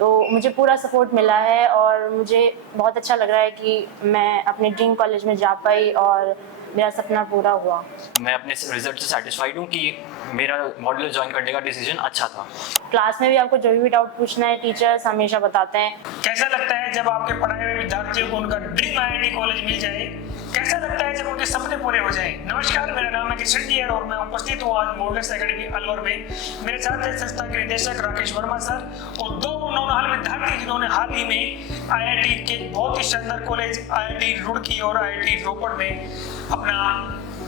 तो मुझे पूरा सपोर्ट मिला है और मुझे बहुत अच्छा लग रहा है कि मैं अपने ड्रीम कॉलेज में जा पाई और मेरा सपना पूरा हुआ। मैं अपने रिजल्ट से सेटिस्फाइड हूँ कि मेरा मॉड्यूलर ज्वाइन करने का डिसीजन अच्छा था। क्लास में भी आपको जो भी डाउट पूछना है टीचर्स हमेशा बताते हैं। कैसा लगता है जब आपके पढ़ाए हुए विद्यार्थियों को उनका ड्रीम आईआईटी कॉलेज मिल जाए? कैसा लगता है जब उनके सपने पूरे हो जाएं? नमस्कार, मेरा नाम है किशन जी और मैं उपस्थित हूँ आज मॉडलर्स एकेडमी अलवर में। मेरे साथ है संस्था के निदेशक राकेश वर्मा सर और दो नौनिहाल विद्यार्थी जिन्होंने हाल ही में आईआईटी के बहुत ही शानदार कॉलेज आईआईटी रुड़की और आईआईटी रोपड़ में अपना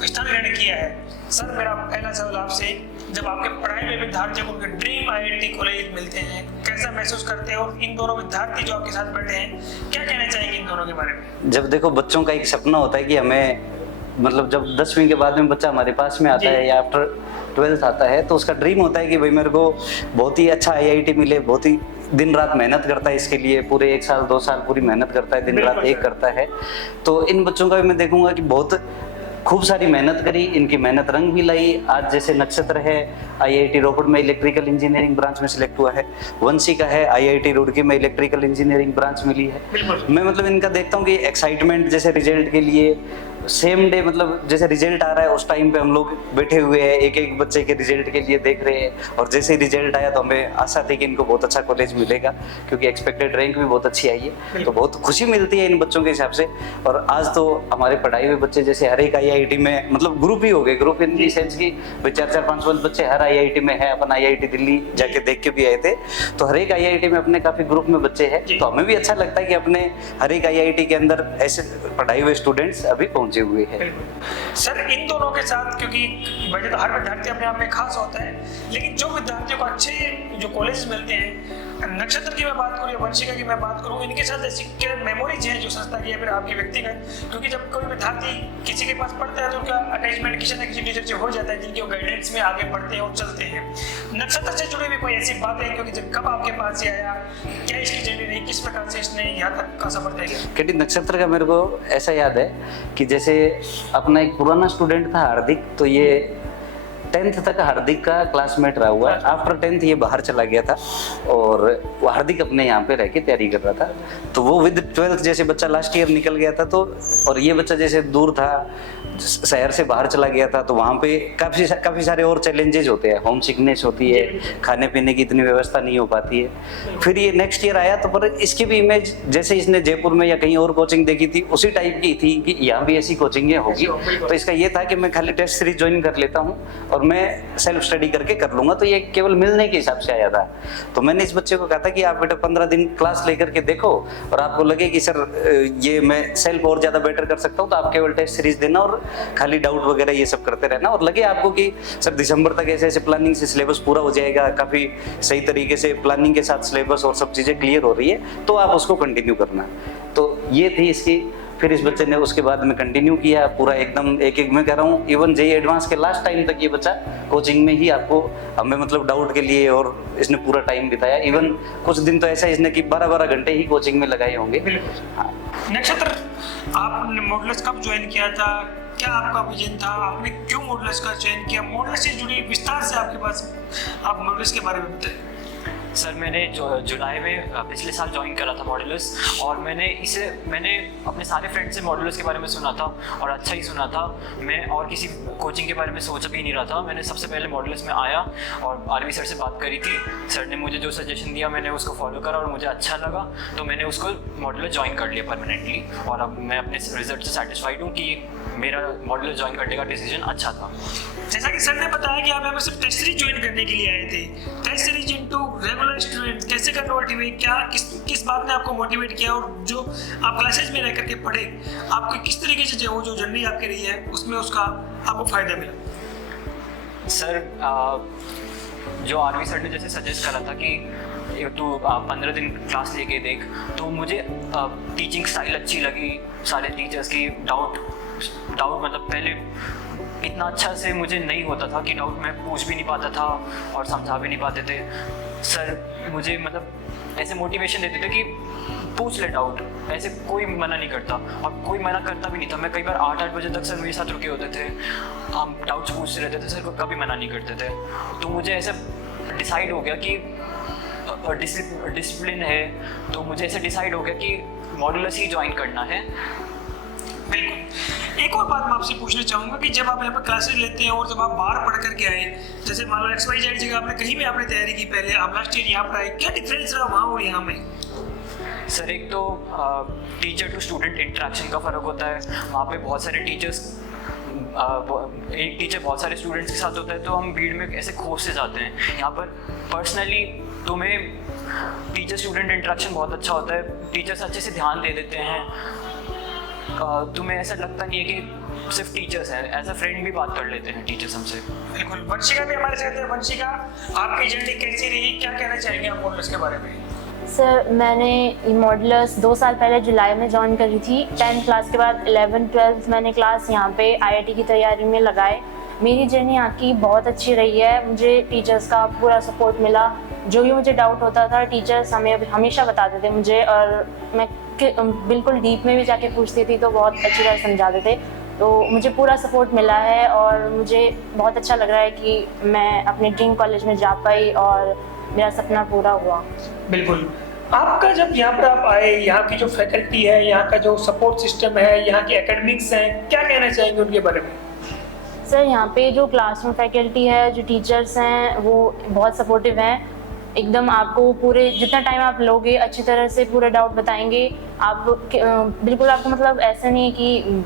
स्थान ग्रहण किया है। सर, मेरा पहला सवाल आपसे, जब आपके पढ़ाई में विद्यार्थियों को उनके ड्रीम आईआईटी कॉलेज मिलते हैं कैसा महसूस करते हैं और इन दोनों विद्यार्थी जो आपके साथ बैठे हैं क्या कहना चाहेंगे इन दोनों के बारे में? जब देखो बच्चों का एक सपना होता है कि हमें मतलब जब 10वीं के बाद में बच्चा हमारे पास में आता है या आफ्टर 12th आता है तो उसका ड्रीम होता है कि भाई मेरे को बहुत ही अच्छा आईआईटी मिले, बहुत ही दिन रात मेहनत करता है इसके लिए, पूरे 1 साल 2 साल पूरी मेहनत करता है, दिन रात एक करता है। तो इन बच्चों का भी मैं देखूंगा कि बहुत खूब सारी मेहनत करी, इनकी मेहनत रंग भी लाई। आज जैसे नक्षत्र है आईआईटी रोपड़ में इलेक्ट्रिकल इंजीनियरिंग ब्रांच में सिलेक्ट हुआ है, वंशी का है आईआईटी रुड़की में इलेक्ट्रिकल इंजीनियरिंग ब्रांच मिली है। मैं मतलब इनका देखता हूँ कि एक्साइटमेंट जैसे रिजल्ट के लिए सेम डे मतलब जैसे रिजल्ट आ रहा है उस टाइम पे हम लोग बैठे हुए हैं, एक एक बच्चे के रिजल्ट के लिए देख रहे हैं। और जैसे ही रिजल्ट आया तो हमें आशा थी कि इनको बहुत अच्छा कॉलेज मिलेगा क्योंकि एक्सपेक्टेड रैंक भी बहुत अच्छी आई है, तो बहुत खुशी मिलती है इन बच्चों के हिसाब से। और आज तो हमारे पढ़ाई हुए बच्चे जैसे हर एक आईआईटी में मतलब ग्रुप ही हो गए, ग्रुप इन दी सेंस की 4-5 बच्चे हर आईआईटी में है। अपन आईआईटी दिल्ली जाके देख के भी आए थे, तो हर एक आईआईटी में अपने काफी ग्रुप में बच्चे हैं, तो हमें भी अच्छा लगता है कि अपने हर एक आईआईटी के अंदर ऐसे पढ़ाई हुए स्टूडेंट्स अभी पहुंचे हुए हैं। सर, इन दोनों के साथ क्योंकि वैसे तो हर विद्यार्थी अपने आप में खास होता है, लेकिन जो विद्यार्थियों को अच्छे जो कॉलेज मिलते हैं, नक्षत्र की मैं बात करूँ या वंशिका की मैं बात करूँ, इनके साथ ऐसी क्या मेमोरीज हैं जो संस्था की या फिर आपकी व्यक्तिगत? क्योंकि जब कोई विद्यार्थी किसी के पास पढ़ता है तो उनका अटैचमेंट किसी न किसी टीचर से हो जाता है जिनके गाइडेंस में आगे बढ़ते हैं और चलते हैं। नक्षत्र से जुड़ी हुई कोई ऐसी बात है क्योंकि जब कब आपके पास ये आया, क्या इसकी जर्नी रही, किस प्रकार से इसने यहाँ तक का सफर तय किया? क्योंकि नक्षत्र का मेरे को ऐसा याद है कि जैसे अपना एक पुराना स्टूडेंट था हार्दिक, तो ये 10th तक हार्दिक का क्लासमेट रहा हुआ है। आफ्टर 10th ये बाहर चला गया था और वो हार्दिक अपने यहाँ पे रह के तैयारी कर रहा था। तो वो विद 12th जैसे बच्चा लास्ट ईयर निकल गया था, तो और ये बच्चा जैसे दूर था, शहर से बाहर चला गया था, तो वहाँ पे काफ़ी सारे और चैलेंजेस होते हैं, होम सिकनेस होती है, खाने पीने की इतनी व्यवस्था नहीं हो पाती है। फिर ये नेक्स्ट ईयर आया तो पर इसकी भी इमेज जैसे इसने जयपुर में या कहीं और कोचिंग देखी थी उसी टाइप की थी कि यहाँ भी ऐसी कोचिंगें होगी। तो इसका ये था कि मैं खाली टेस्ट सीरीज ज्वाइन कर लेता हूँ और मैं सेल्फ स्टडी करके कर लूंगा। तो ये केवल मिलने के हिसाब से आया था। तो मैंने इस बच्चे को कहा था कि आप बेटा 15 दिन क्लास लेकर के देखो और आपको लगे कि सर ये मैं सेल्फ और ज़्यादा बेटर कर सकता हूँ, तो आप केवल टेस्ट सीरीज देना और खाली डाउट वगैरह ये सब करते रहना। और लगे आपको कि सर दिसंबर तक ऐसे ऐसे प्लानिंग से सिलेबस पूरा हो जाएगा, काफ़ी सही तरीके से प्लानिंग के साथ सिलेबस और सब चीज़ें क्लियर हो रही है, तो आप उसको कंटिन्यू करना। तो ये थी इसकी। फिर इस बच्चे ने उसके बाद में कंटिन्यू किया पूरा एकदम एक मैं कह रहा हूँ इवन जेईई एडवांस के लास्ट टाइम तक ये बच्चा कोचिंग में ही आपको हमें मतलब डाउट के लिए, और इसने पूरा टाइम बिताया। इवन कुछ दिन तो ऐसा इसने कि 12-12 घंटे ही कोचिंग में लगाए होंगे। हाँ। नक्षत्र, आपने मॉडलर्स कब ज्वाइन किया था? क्या आपका विजन था? आपने क्यों मॉडलर्स का चयन किया? मॉडलर्स से जुड़ी विस्तार से आपके पास आप मॉडलर्स के बारे में बताएं। सर, मैंने जुलाई में पिछले साल ज्वाइन करा था मॉडलर्स, और मैंने अपने सारे फ्रेंड्स से मॉडलर्स के बारे में सुना था और अच्छा ही सुना था। मैं और किसी कोचिंग के बारे में सोच भी नहीं रहा था। मैंने सबसे पहले मॉडलर्स में आया और आरवी सर से बात करी थी। सर ने मुझे जो सजेशन दिया मैंने उसको फॉलो करा और मुझे अच्छा लगा, तो मैंने उसको मॉडलर ज्वाइन कर लिया परमानेंटली। और अब मैं अपने रिजल्ट से सेटिस्फाइड हूँ कि मेरा मॉडलर ज्वाइन करने का डिसीजन अच्छा था। जैसा कि सर ने बताया कि आप यहाँ पर सिर्फ टेस्ट सीरीज ज्वाइन करने के लिए आए थे, test series into regular student कैसे कन्वर्ट हुए? क्या किस बात ने आपको मोटिवेट किया? और जो आप क्लासेज में रह करके पढ़े, आपको किस तरीके से जो जर्नी आपकी रही है उसमें उसका आपको फायदा मिला? सर, जो आरवी सर ने जैसे सजेस्ट करा था कि तू 15 दिन क्लास लेके देख, तो मुझे टीचिंग स्टाइल अच्छी लगी। सारे टीचर्स की डाउट मतलब पहले इतना अच्छा से मुझे नहीं होता था कि डाउट मैं पूछ भी नहीं पाता था और समझा भी नहीं पाते थे। सर मुझे मतलब ऐसे मोटिवेशन देते थे कि पूछ ले डाउट, ऐसे कोई मना नहीं करता और कोई मना करता भी नहीं था। मैं कई बार 8-8 बजे तक सर मेरे साथ रुके होते थे, हम डाउट्स पूछते रहते थे, सर को कभी मना नहीं करते थे। तो मुझे ऐसे डिसाइड हो गया कि डिसिप्लिन है, तो मुझे ऐसे डिसाइड हो गया कि मॉड्यूलस ही ज्वाइन करना है। बिल्कुल। एक और बात मैं आपसे पूछना चाहूँगा कि जब आप यहाँ पर क्लासेस लेते हैं और जब आप बाहर पढ़ करके आए, जैसे मान लो XYZ जगह आपने कहीं भी आपने तैयारी की पहले, आप लास्ट ईयर यहाँ पर आए, क्या डिफरेंस रहा वहाँ और यहाँ में? सर एक तो टीचर टू स्टूडेंट इंटरेक्शन का फ़र्क होता है। वहाँ पे बहुत सारे टीचर्स, एक टीचर बहुत सारे स्टूडेंट्स के साथ होता है, तो हम भीड़ में ऐसे खोज से जाते हैं। यहाँ पर पर्सनली तुम्हें टीचर स्टूडेंट इंटरेक्शन बहुत अच्छा होता है, टीचर्स अच्छे से ध्यान दे देते हैं, तुम्हें ऐसा लगता नहीं है कि सिर्फ टीचर्स हैं, एज अ फ्रेंड भी बात कर लेते हैं टीचर्स हमसे। बिल्कुल। वंशिका भी हमारे साथ है। वंशिका, आपकी जर्नी कैसी रही, क्या कहना चाहेंगे आप मॉडल्स के बारे में? सर मैंने मॉडलर्स 2 साल पहले जुलाई में ज्वाइन करी थी। 10th क्लास के बाद 11th 12th मैंने क्लास यहाँ पे IIT की तैयारी में लगाए। मेरी जर्नी यहाँ की बहुत अच्छी रही है। मुझे टीचर्स का पूरा सपोर्ट मिला। जो भी मुझे डाउट होता था टीचर्स हमेशा बताते थे मुझे, और मैं बिल्कुल डीप में भी जाके पूछती थी तो बहुत अच्छी तरह समझाते थे। तो मुझे पूरा सपोर्ट मिला है और मुझे बहुत अच्छा लग रहा है कि मैं अपने ड्रीम कॉलेज में जा पाई और मेरा सपना पूरा हुआ। बिल्कुल। आपका जब यहाँ पर आप आए, यहाँ की जो फैकल्टी है, यहाँ का जो सपोर्ट सिस्टम है, यहाँ के एकेडमिक्स हैं, क्या कहना चाहेंगे उनके बारे में? सर यहाँ पे जो क्लासरूम फैकल्टी है, जो टीचर्स हैं, वो बहुत सपोर्टिव हैं। एकदम आपको पूरे जितना टाइम आप लोगे अच्छी तरह से पूरा डाउट बताएंगे। आप बिल्कुल आपको मतलब ऐसा नहीं है कि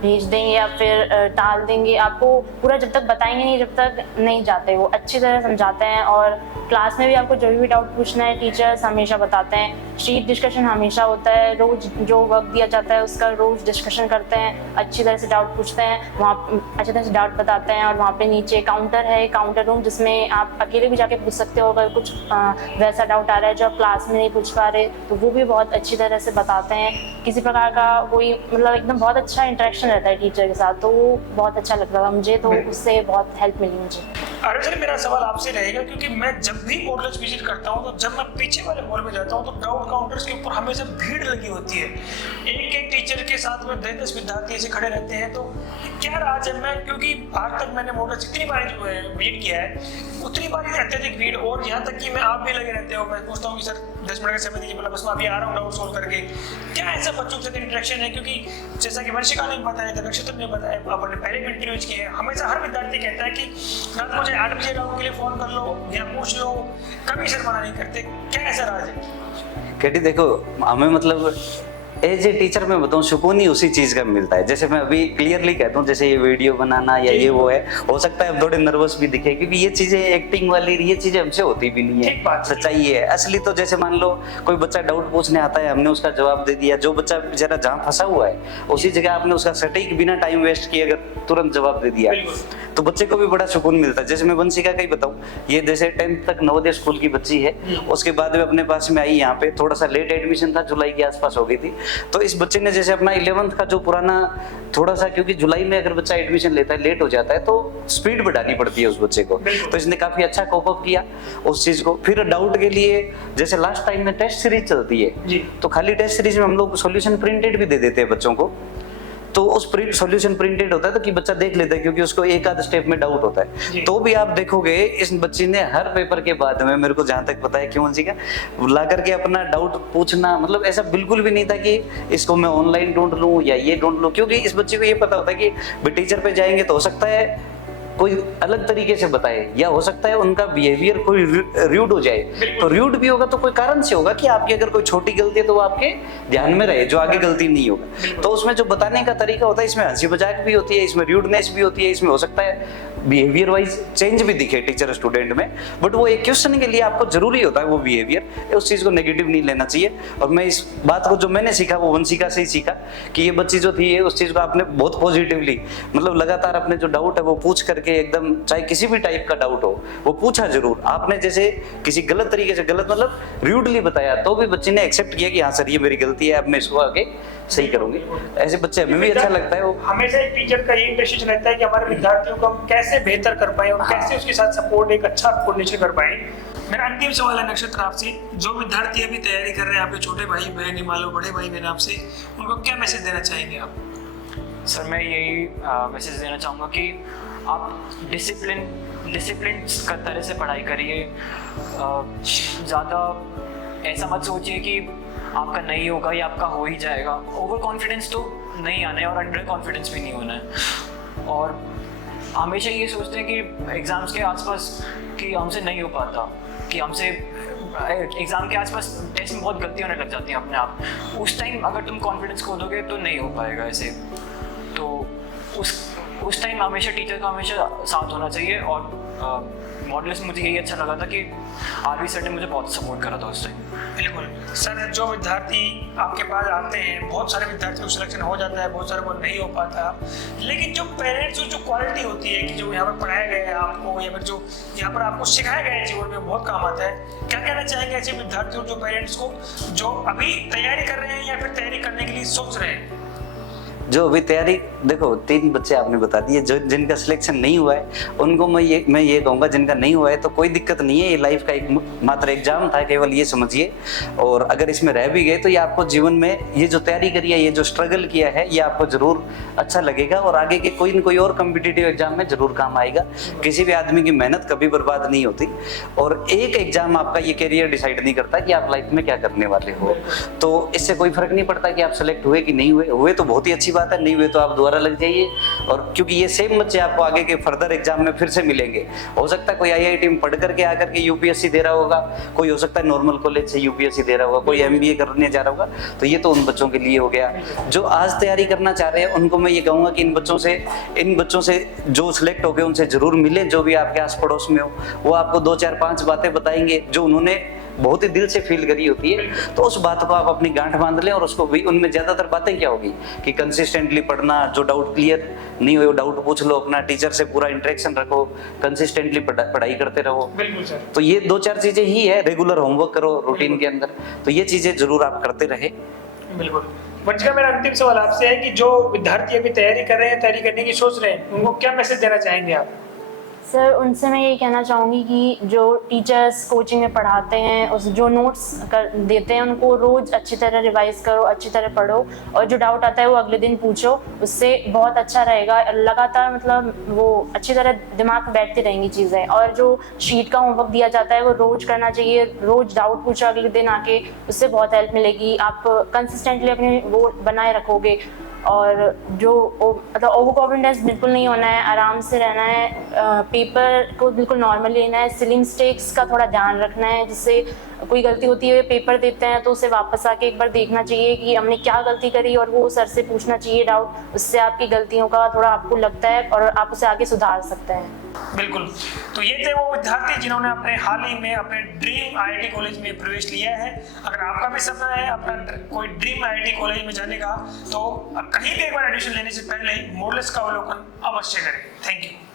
भेज देंगे या फिर टाल देंगे। आपको पूरा जब तक बताएंगे नहीं, जब तक नहीं जाते, वो अच्छी तरह समझाते हैं। और क्लास में भी आपको जो भी डाउट पूछना है टीचर्स हमेशा बताते हैं। शीट डिस्कशन हमेशा होता है, रोज जो वर्क दिया जाता है उसका रोज डिस्कशन करते हैं, अच्छी तरह से डाउट पूछते हैं, वहाँ अच्छी तरह से डाउट बताते हैं। और वहाँ पे नीचे काउंटर है, काउंटर रूम, जिसमें आप अकेले भी जाके पूछ सकते हो अगर कुछ वैसा डाउट आ रहा है जो आप क्लास में नहीं पूछ पा रहे, तो वो भी बहुत अच्छी तरह से बताते हैं। किसी प्रकार का कोई मतलब एकदम बहुत अच्छा इंटरेक्शन रहता है टीचर के साथ, तो वो बहुत अच्छा लगता था मुझे, तो उससे बहुत हेल्प मिली मुझे। अरे सर, मेरा सवाल आपसे रहेगा क्योंकि मैं जब भी मॉडल्स विजिट करता हूँ तो जब मैं पीछे वाले हॉल में जाता हूँ तो डाउट काउंटर्स के ऊपर हमेशा भीड़ लगी होती है। एक एक टीचर के साथ में 10-10 विद्यार्थी ऐसे खड़े रहते हैं। तो क्या राज है? मैं क्योंकि आज तक मैंने मॉडल्स इतनी बार विजिट किया है, उतनी बार अत्यधिक भीड़, और यहाँ तक कि मैं आप भी लगे रहते हो, मैं पूछता हूँ कि सर 10 मिनट का समय दीजिए, मतलब बस मैं अभी आ रहा हूँ डाउट सोल्व करके। क्या ऐसा बच्चों के साथ इंटरेक्शन है? क्योंकि जैसा कि वंशिका ने बताया था, नक्षत्र ने बताया, आपने पहले भी इंटरव्यूज किए हैं, हमेशा हर विद्यार्थी कहता है कि रात मुझे 8 बजे डाउट के लिए फोन कर लो या पूछ लो, कभी सर मना नहीं करते। क्या ऐसा राज है? केटी देखो, हमें मतलब एज ए टीचर मैं बताऊँ सुकून ही उसी चीज का मिलता है। जैसे मैं अभी क्लियरली कहता हूँ, जैसे ये वीडियो बनाना या ये वो है, हो सकता है अब थोड़े नर्वस भी दिखे क्योंकि ये चीजें एक्टिंग वाली ये चीजें हमसे होती भी नहीं है, सच्चाई है। असली तो जैसे मान लो कोई बच्चा डाउट पूछने आता है, हमने उसका जवाब दे दिया, जो बच्चा बेचारा जहाँ फंसा हुआ है उसी जगह आपने उसका सटीक बिना टाइम वेस्ट किए अगर तुरंत जवाब दे दिया तो बच्चे को भी बड़ा सुकून मिलता है। जैसे मैं वंशिका का ही बताऊँ, ये जैसे 10th तक नवोदय स्कूल की बच्ची है, उसके बाद में अपने पास में आई यहाँ पे, थोड़ा सा लेट एडमिशन था, जुलाई के आसपास हो गई थी। तो इस बच्चे ने जैसे अपना 11th का जो पुराना थोड़ा सा, क्योंकि जुलाई में अगर बच्चा एडमिशन लेता है लेट हो जाता है तो स्पीड बढ़ानी पड़ती है उस बच्चे को, तो इसने काफी अच्छा कोप अप किया उस चीज को। फिर डाउट के लिए जैसे लास्ट टाइम में टेस्ट सीरीज चलती है, तो खाली टेस्ट सीरीज में हम लोग सॉल्यूशन प्रिंटेड भी दे देते हैं बच्चों को, तो उस सॉल्यूशन प्रिंटेड होता है तो कि बच्चा देख लेता है क्योंकि उसको एक आध स्टेप में डाउट होता है। तो भी आप देखोगे इस बच्ची ने हर पेपर के बाद में, मेरे को जहां तक पता है क्यों जी का, ला करके अपना डाउट पूछना, मतलब ऐसा बिल्कुल भी नहीं था कि इसको मैं ऑनलाइन ढूंढ लूं या ये ढूंढ लूं, क्योंकि इस बच्चे को ये पता होता है कि टीचर पे जाएंगे तो हो सकता है कोई अलग तरीके से बताए, या हो सकता है उनका बिहेवियर कोई रूड हो जाए, तो रूड भी होगा तो कोई कारण से होगा कि आपकी अगर कोई छोटी गलती है तो वो आपके ध्यान में रहे, जो आगे गलती नहीं होगा। तो उसमें जो बताने का तरीका होता है, इसमें हंसी मजाक भी होती है, इसमें रूडनेस भी होती है, इसमें हो सकता है बिहेवियर वाइज चेंज भी दिखे टीचर स्टूडेंट में, बट वो एक क्वेश्चन के लिए आपको जरूरी होता है वो बिहेवियर, उस चीज को नेगेटिव नहीं लेना चाहिए। और मैं इस बात को जो मैंने सीखा वो वंशिका से ही सीखा कि ये बच्ची जो थी उस चीज को आपने बहुत पॉजिटिवली, मतलब लगातार अपने जो डाउट है वो पूछ करके एकदम, चाहे किसी भी टाइप का डाउट हो वो पूछा जरूर। आपने जैसे किसी गलत तरीके से, गलत मतलब रूडली बताया, तो भी बच्चे ने एक्सेप्ट किया कि हाँ सर ये मेरी गलती है, अब मैं इसको आगे सही करूंगी। ऐसे बच्चे हमें भी अच्छा लगता है। वो हमेशा एक टीचर का ये इंटरेस्ट रहता है कि हमारे विद्यार्थियों को हम कैसे बेहतर कर पाए और कैसे उसके साथ सपोर्ट, एक अच्छा कोऑर्डिनेशन कर पाए। मेरा अंतिम सवाल है नक्षत्र आपसे, जो विद्यार्थी अभी तैयारी कर रहे हैं, आपके छोटे भाई बहन, मान लो बड़े भाई बहन, आपसे उनको क्या मैसेज देना चाहेंगे आप? सर मैं यही मैसेज देना चाहूँगा कि आप डिसिप्लिन डिसिप्लिन तरह से पढ़ाई करिए। ज़्यादा ऐसा मत सोचिए कि आपका नहीं होगा या आपका हो ही जाएगा। ओवर कॉन्फिडेंस तो नहीं आना है और अंडर कॉन्फिडेंस भी नहीं होना है। और हमेशा ये सोचते हैं कि एग्ज़ाम्स के आसपास कि हमसे नहीं हो पाता, कि हमसे एग्ज़ाम के आसपास टेस्ट में बहुत गलती होने लग जाती है अपने आप। उस टाइम अगर तुम कॉन्फिडेंस खो दोगे तो नहीं हो पाएगा ऐसे। तो उस टाइम हमेशा टीचर का हमेशा साथ होना चाहिए। और मॉडल्स मुझे यही अच्छा लगा था कि आरवी सर ने मुझे बहुत सपोर्ट करा था उस टाइम। बिल्कुल सर, जो विद्यार्थी आपके पास आते हैं, बहुत सारे विद्यार्थियों को सिलेक्शन हो जाता है, बहुत सारे को नहीं हो पाता, लेकिन जो पेरेंट्स जो क्वालिटी होती है कि जो यहाँ पर पढ़ाया गया है आपको या फिर जो यहाँ पर आपको सिखाया गया है जीवन में बहुत काम आता है, क्या कहना चाहेंगे ऐसे विद्यार्थियों जो पेरेंट्स को जो अभी तैयारी कर रहे हैं या फिर तैयारी करने के लिए सोच रहे हैं? जो अभी तैयारी, देखो 3 बच्चे आपने बता दिए, जो जिनका सिलेक्शन नहीं हुआ है उनको मैं ये कहूँगा, जिनका नहीं हुआ है तो कोई दिक्कत नहीं है, ये लाइफ का एक मात्र एग्जाम था, केवल ये समझिए। और अगर इसमें रह भी गए तो ये आपको जीवन में ये जो तैयारी करी है, ये जो स्ट्रगल किया है, ये आपको जरूर अच्छा लगेगा और आगे के कोई न कोई और कॉम्पिटिटिव एग्जाम में जरूर काम आएगा। किसी भी आदमी की मेहनत कभी बर्बाद नहीं होती और एक एग्जाम आपका ये कैरियर डिसाइड नहीं करता कि आप लाइफ में क्या करने वाले हो। तो इससे कोई फर्क नहीं पड़ता कि आप सेलेक्ट हुए कि नहीं हुए तो बहुत ही अच्छी बात है, नहीं हुए तो आप दोबारा लग जाइए। और क्योंकि ये सेम बच्चे आपको आगे के फर्दर एग्जाम में फिर से मिलेंगे। हो सकता है कोई आईआईटी में पढ़ करके आकर के यूपीएससी दे रहा होगा, कोई हो सकता है नॉर्मल कॉलेज से यूपीएससी दे रहा होगा, कोई एमबीए करने जा रहा होगा। तो ये तो उन बच्चों के लिए हो गया। जो आज तैयारी करना चाह रहे हैं उनको मैं ये कहूँगा कि इन बच्चों से जो सिलेक्ट हो गए उनसे जरूर मिले, जो भी आपके आस पड़ोस में हो। वो आपको 2 4 5 बातें बताएंगे जो उन्होंने बहुत ही दिल से फील करी होती है। तो उस बात को आप अपनी गांठ बांध लें और उसको भी, उनमें ज्यादातर बातें क्या होगी कि कंसिस्टेंटली पढ़ना, जो डाउट क्लियर नहीं हुए वो डाउट पूछ लो, अपना टीचर से पूरा इंटरेक्शन रखो, कंसिस्टेंटली पढ़ाई करते रहो। बिल्कुल सर। तो ये 2 4 चीजें ही है। रेगुलर होमवर्क करो रूटीन के अंदर, तो ये चीजें जरूर आप करते रहे। बिल्कुल। वंशिका, मेरा अंतिम सवाल आपसे है कि जो विद्यार्थी अभी तैयारी कर रहे हैं, तैयारी करने की सोच रहे हैं, उनको क्या मैसेज देना चाहेंगे आप? सर, उनसे मैं ये कहना चाहूँगी कि जो टीचर्स कोचिंग में पढ़ाते हैं, उस जो नोट्स देते हैं उनको रोज़ अच्छी तरह रिवाइज करो, अच्छी तरह पढ़ो और जो डाउट आता है वो अगले दिन पूछो, उससे बहुत अच्छा रहेगा। लगातार मतलब वो अच्छी तरह दिमाग में बैठती रहेंगी चीज़ें। और जो शीट का होमवर्क दिया जाता है वो रोज़ करना चाहिए, रोज़ डाउट पूछो अगले दिन आके, उससे बहुत हेल्प मिलेगी। आप कंसिस्टेंटली अपनी वो बनाए रखोगे। और जो मतलब ओवर कॉन्फिडेंस बिल्कुल नहीं होना है, आराम से रहना है, पेपर को बिल्कुल नॉर्मली लेना है, सिली मिस्टेक्स का थोड़ा ध्यान रखना है। जिससे कोई गलती होती है, पेपर देते हैं तो उसे वापस आके एक बार देखना चाहिए कि हमने क्या गलती करी और वो सर से पूछना चाहिए डाउट। उससे आपकी गलतियों का थोड़ा आपको लगता है और आप उसे आगे सुधार सकते हैं। बिल्कुल। तो ये थे वो विद्यार्थी जिन्होंने अपने हाल ही में अपने ड्रीम आईआईटी कॉलेज में प्रवेश लिया है। अगर आपका भी सपना है अपना कोई ड्रीम आईआईटी कॉलेज में जाने का, तो कहीं भी एक बार एडमिशन लेने से पहले मॉडल्स का अवलोकन अवश्य करें। Thank you.